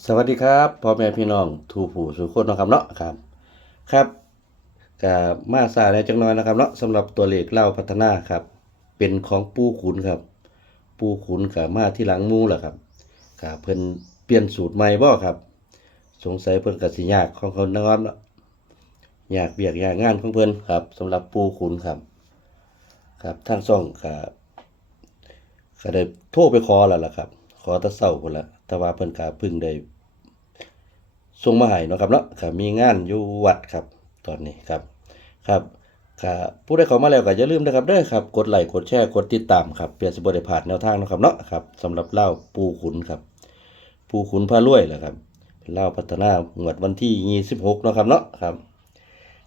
สวัสดีครับพ่อแม่พี่น้องทูผู้สุคนนะครับเนาะครับครับกับมาซาแล้วจังน้อยนะครับเนาะสำหรับตัวเลขเล่าพัฒนาครับ เป็นของปูขุนครับ ปูขุนกับมาที่หลังมูแหละครับกับเพิ่นเปลี่ยนสูตรใหม่บ่ครับ สงสัยเพิ่นก็สิยากของเขานะครับเนาะอยากเบียกอยากงานของเพิ่นครับสำหรับปูขุนครับ ครับทางซ่องก็ก็ได้โทรไปขอแล้วล่ะครับ ขอตะเช้าพุ่นละ แต่ว่าเพิ่นก็พิ่งได้ส่งมาให้เนาะครับเนาะครับมีงานอยู่วัดครับตอนนี้ครับครับครับผู้ใดเข้ามาแล้วก็อย่าลืมนะครับเด้อครับกดไลค์กดแชร์กดติดตามครับเพื่อสิบ่ได้พลาดแนวทางเนาะครับเนาะครับสำหรับเล่าปูขุนครับ ปูขุนพารวยแหละครับเป็นเล่าพัฒนางวดวันที่26เนาะครับเนาะครับ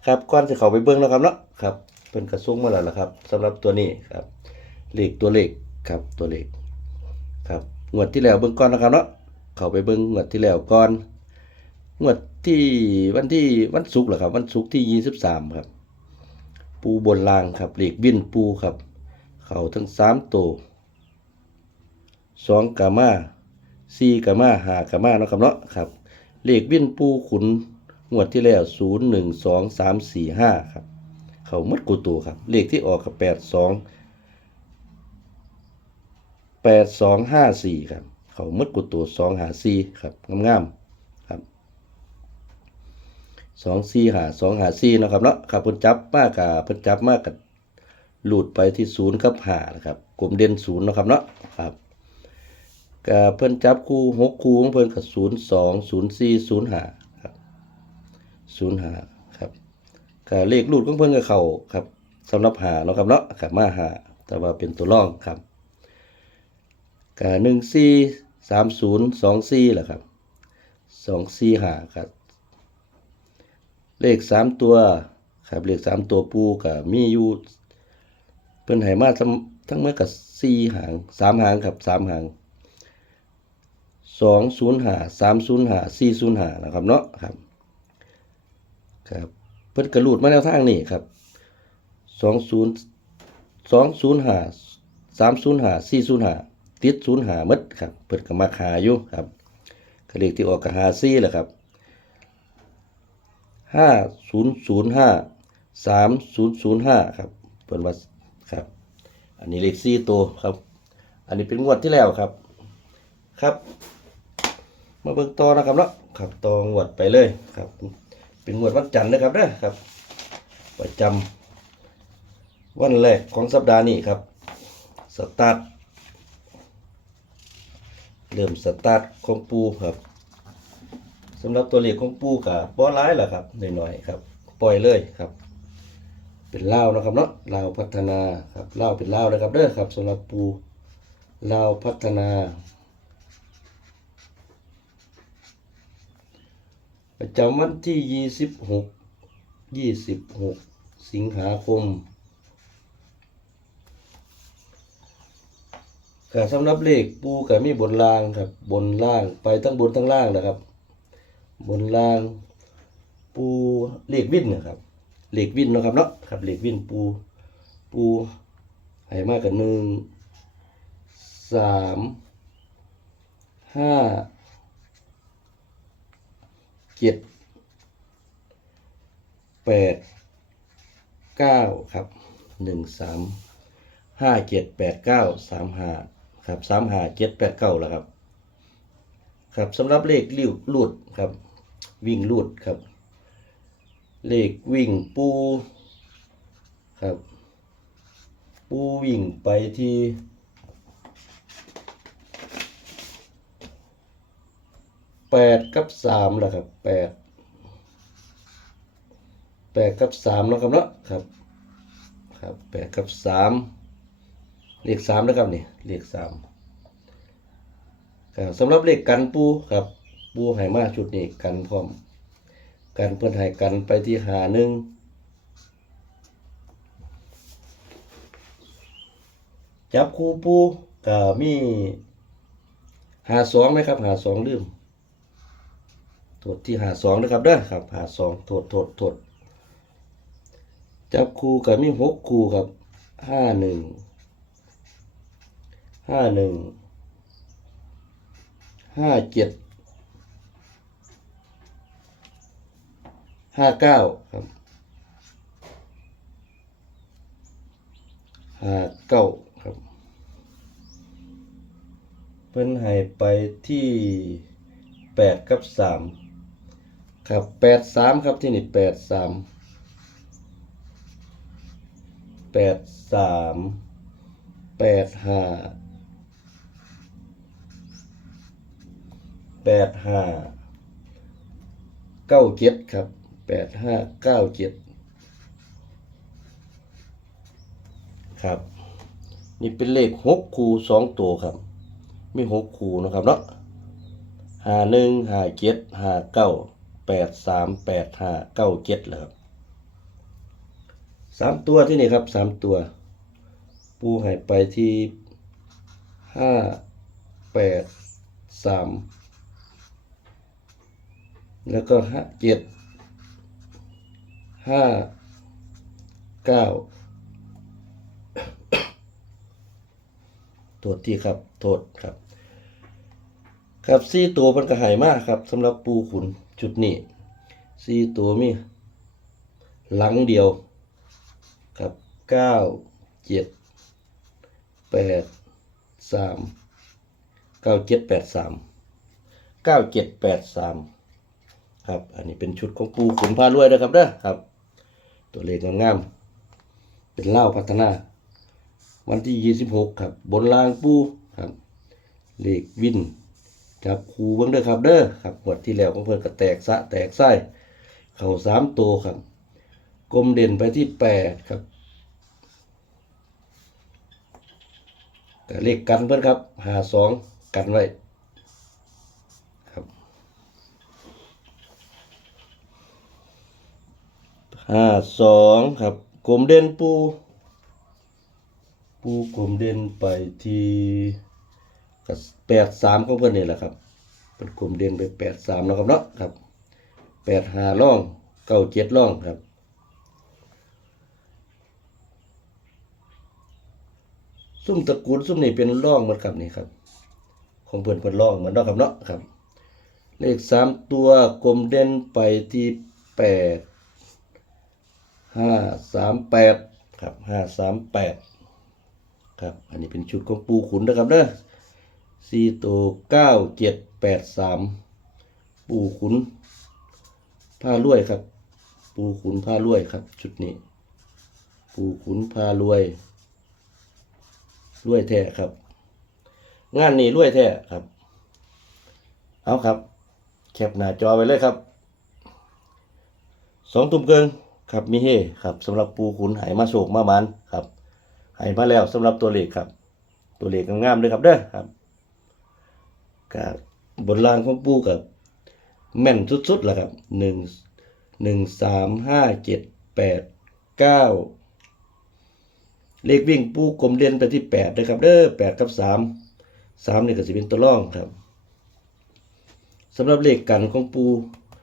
ครับก่อนสิเข้าไปเบิ่งเนาะครับเนาะครับเพิ่นก็ส่งมาแล้วล่ะครับสำหรับตัวนี้ครับเลขตัวเลขครับตัวเลขครับงวดที่แล้วเบิ่งก่อนนะครับเนาะ เข้าไปเบิ่งงวดที่แล้วก่อนงวดที่วันที่วันศุกร์เหรอครับ วันศุกร์ที่ยี่สิบสามครับ ปูบนรางครับเหล็กบินปูครับ เขาทั้งสามตัวสองกามาสี่กามาหากามาเนาะครับเนาะครับเหล็กบินปูขุนงวดที่แล้วศูนย์หนึ่งสองสามสี่ห้าครับ เขาหมดกูตัวครับเลขที่ออกกับแปดสองแปดสองห้าสี่ครับ เขามดกูตัวสองหาสี่ครับงามๆครับสองสี่หาสองหาสี่นะครับเนาะครับเพิ่นจับมากกับเพิ่นจับมากกับหลุดไปที่ศูนย์กับหานะครับกลุ่มเด่นศูนย์นะครับเนาะครับกับเพิ่นจับคู่หกคู่ของเพิ่นกับศูนย์สองศูนย์สี่ศูนย์หาครับศูนย์หาครับกับเลขหลุดของเพิ่นกับเข่าครับสำหรับหาเนาะครับเนาะกับมาหาแต่ว่าเป็นตัวร่องครับกับหนึ่งสี่ สามศูนย์สองสี่แหละครับสองสี่หาครับ เลขสามตัวครับเลขสามตัวปูกับมีอยู่เพิ่นให้มาทั้งทั้งเมื่อกับสี่หางสามหางครับสามหางสองศูนย์หาสามศูนย์หาสี่ศูนย์หานะครับเนาะครับครับเพิ่นกระลูดมาแนวทางนี่ครับสองศูนย์สองศูนย์หาสามศูนย์หาสี่ศูนย์หา ติดศูนย์หามดครับเพิ่นก็มาหาอยู่ครับก็เลขที่ออกกับหาซี่แหละครับห้าศูนย์ศูนย์ห้าสามศูนย์ศูนย์ห้าครับเปิดมาครับ อันนี้เลขซี่ตัวครับ อันนี้เป็นงวดที่แล้วครับ ครับ มาเบิ่งต่อนะครับเนาะครับต่องวดไปเลยครับ เป็นงวดวันจันทร์นะครับเด้อครับ ประจำวันแรกของสัปดาห์นี้ครับ สตาร์ท เริ่มสตาร์ทของปูครับสำหรับตัวเลขของปูกับบ่ร้ายแหละครับหน่อยๆครับ ปล่อยเลยครับ เป็นเล่านะครับเนาะเลาพัฒนาครับเล่าเป็นเล่านะครับเด้อครับสำหรับปูลาพัฒนาประจำวันที่ยี่สิบหกยี่สิบหกสิงหาคม ก็สำหรับเลขปูก็มีบนล่างครับ บนล่างไปทั้งบนทั้งล่างนะครับ บนล่าง ปูเลขวินนะครับเลขวินนะครับเนาะครับเลขวินปูปูให้มากกับหนึ่งสามห้าเจ็ดแปดเก้าครับหนึ่งสามห้าเจ็ดแปดเก้าสามห้า ครับสามห้าเจ็ดแปดเก้าแล้วครับ ครับสำหรับเลขลิ้วลูดครับ วิ่งลูดครับ เลขวิ่งปูครับ ปูวิ่งไปที่แปดกับสามแล้วครับแปดแปดกับสามเนาะครับเนาะครับ ครับแปดกับสาม เลขสามนะครับนี่เลขสามครับสำหรับเลขกันปูครับปูให้มาชุดนี้กันพร้อม กันเพิ่นให้กันไปที่หาหนึ่งจับคู่ปูก็มีหาสองไหมครับหาสองลืมโทษที่หาสองนะครับเด้อครับหาสองโทษโทษโทษจับคู่ก็มีหกคู่ครับห้าหนึ่ง ห้าหนึ่งห้าเจ็ดห้าเก้าครับห้าเก้าครับ เพิ่นให้ไปที่แปดกับสามครับแปดสามครับที่นี่แปดสามแปดสามแปดห้า แปดห้าเก้าเจ็ดครับแปดห้าเก้าเจ็ดครับ นี่เป็นเลขหกคูสองตัวครับ มีหกคูนะครับเนาะห้าหนึ่งห้าเจ็ดห้าเก้าแปดสามแปดห้าเก้าเจ็ดเลยครับสามตัวที่นี่ครับสามตัว ปูให้ไปที่ห้าแปดสาม แล้วก็ห้าเจ็ดห้าเก้าโทษที่ครับโทษครับ ครับสี่ตัวมันก็หายมากครับสำหรับปูขุนจุดนี้สี่ตัวมีหลังเดียวครับเก้าเจ็ดแปดสามเก้าเจ็ดแปดสามเก้าเจ็ดแปดสาม ครับ อันนี้เป็นชุดของปูขุนพารวยนะครับเด้อครับ ตัวเลขงามๆเป็นเล่าพัฒนา วันที่ 26 ครับ บนรางปูครับ เลขวินจับคูเบิ้งเด้อครับเด้อครับงวดที่แล้วของเพิ่นก็แตกสะแตกไส้เข่าสามตัวครับกลมเด่นไปที่8ครับแต่เลขกันเพิ่นครับหาสองกันไว้ ครับ ห้าสองครับกลมเด่นปู ปูกลมเด่นไปที่แปดสามของเพื่อนนี่แหละครับเป็นกลมเด่นไปแปดสามนะครับเนาะครับแปดห้าล่องเก้าเจ็ดล่องครับซุ่มตะกูลซุ่มนี่เป็นล่องเหมือนกับนี่ครับ ของเพื่อนเพื่อนล่องเหมือนเนาะครับเนาะครับ เลขสามตัวกลมเด่นไปที่แปด ห้าสามแปดครับห้าสามแปดครับ อันนี้เป็นชุดของปูขุนนะครับเด้อสี่ตัวเก้าเจ็ดแปดสามปูขุนผ้าลวยครับ ปูขุนผ้าลวยครับ ชุดนี้ ปูขุนผ้าลวยลวยแท้ครับ งานนี้ลวยแท้ครับ เอาครับ แคปหน้าจอไว้เลยครับสองตุ่มเกิง ครับมีเฮครับสำหรับปูขุนไหมาโศกมามันครับให้มาแล้วสำหรับตัวเลขครับ ตัวเลขงามๆเลยครับเด้อครับกับบนรางของปูกับแม่นสุดๆแหละครับหนึ่งหนึ่งสามห้าเจ็ดแปดเก้าเลขวิ่งปูกลมเด่นไปที่แปดเลยครับเด้อแปดกับสามสามนี่ก็จะเป็นตัวร่องครับสำหรับเลขกันของปู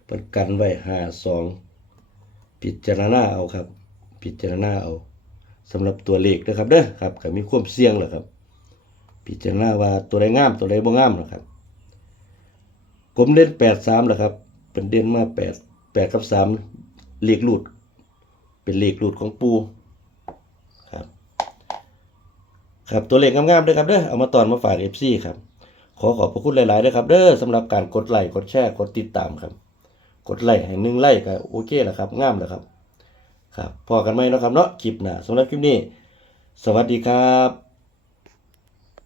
เปิดกันไว้ห้าสอง พิจารณาเอาครับ พิจารณาเอาสำหรับตัวเลขนะครับเด้อครับก็มีความเสี่ยงแหละครับ พิจารณาว่าตัวใดงามตัวใดบ่งามนะครับผมเล่นแปดสามแหละครับ เป็นเด่นมาแปดแปดกับสามเลขหลุด เป็นเลขหลุดของปูครับครับตัวเลขงามๆด้อครับเด้อเอามาตอนมาฝากเอฟซีครับขอขอบพระคุณหลายๆด้อครับเด้อสำหรับการกดไลค์กดแชร์กดติดตามครับ กดไลค์ให้หนึ่งไลค์ก็โอเคแล้วครับงามแล้วครับครับพอกันไหมเนาะครับเนาะคลิปหน้าสำหรับคลิปนี้ สวัสดีครับ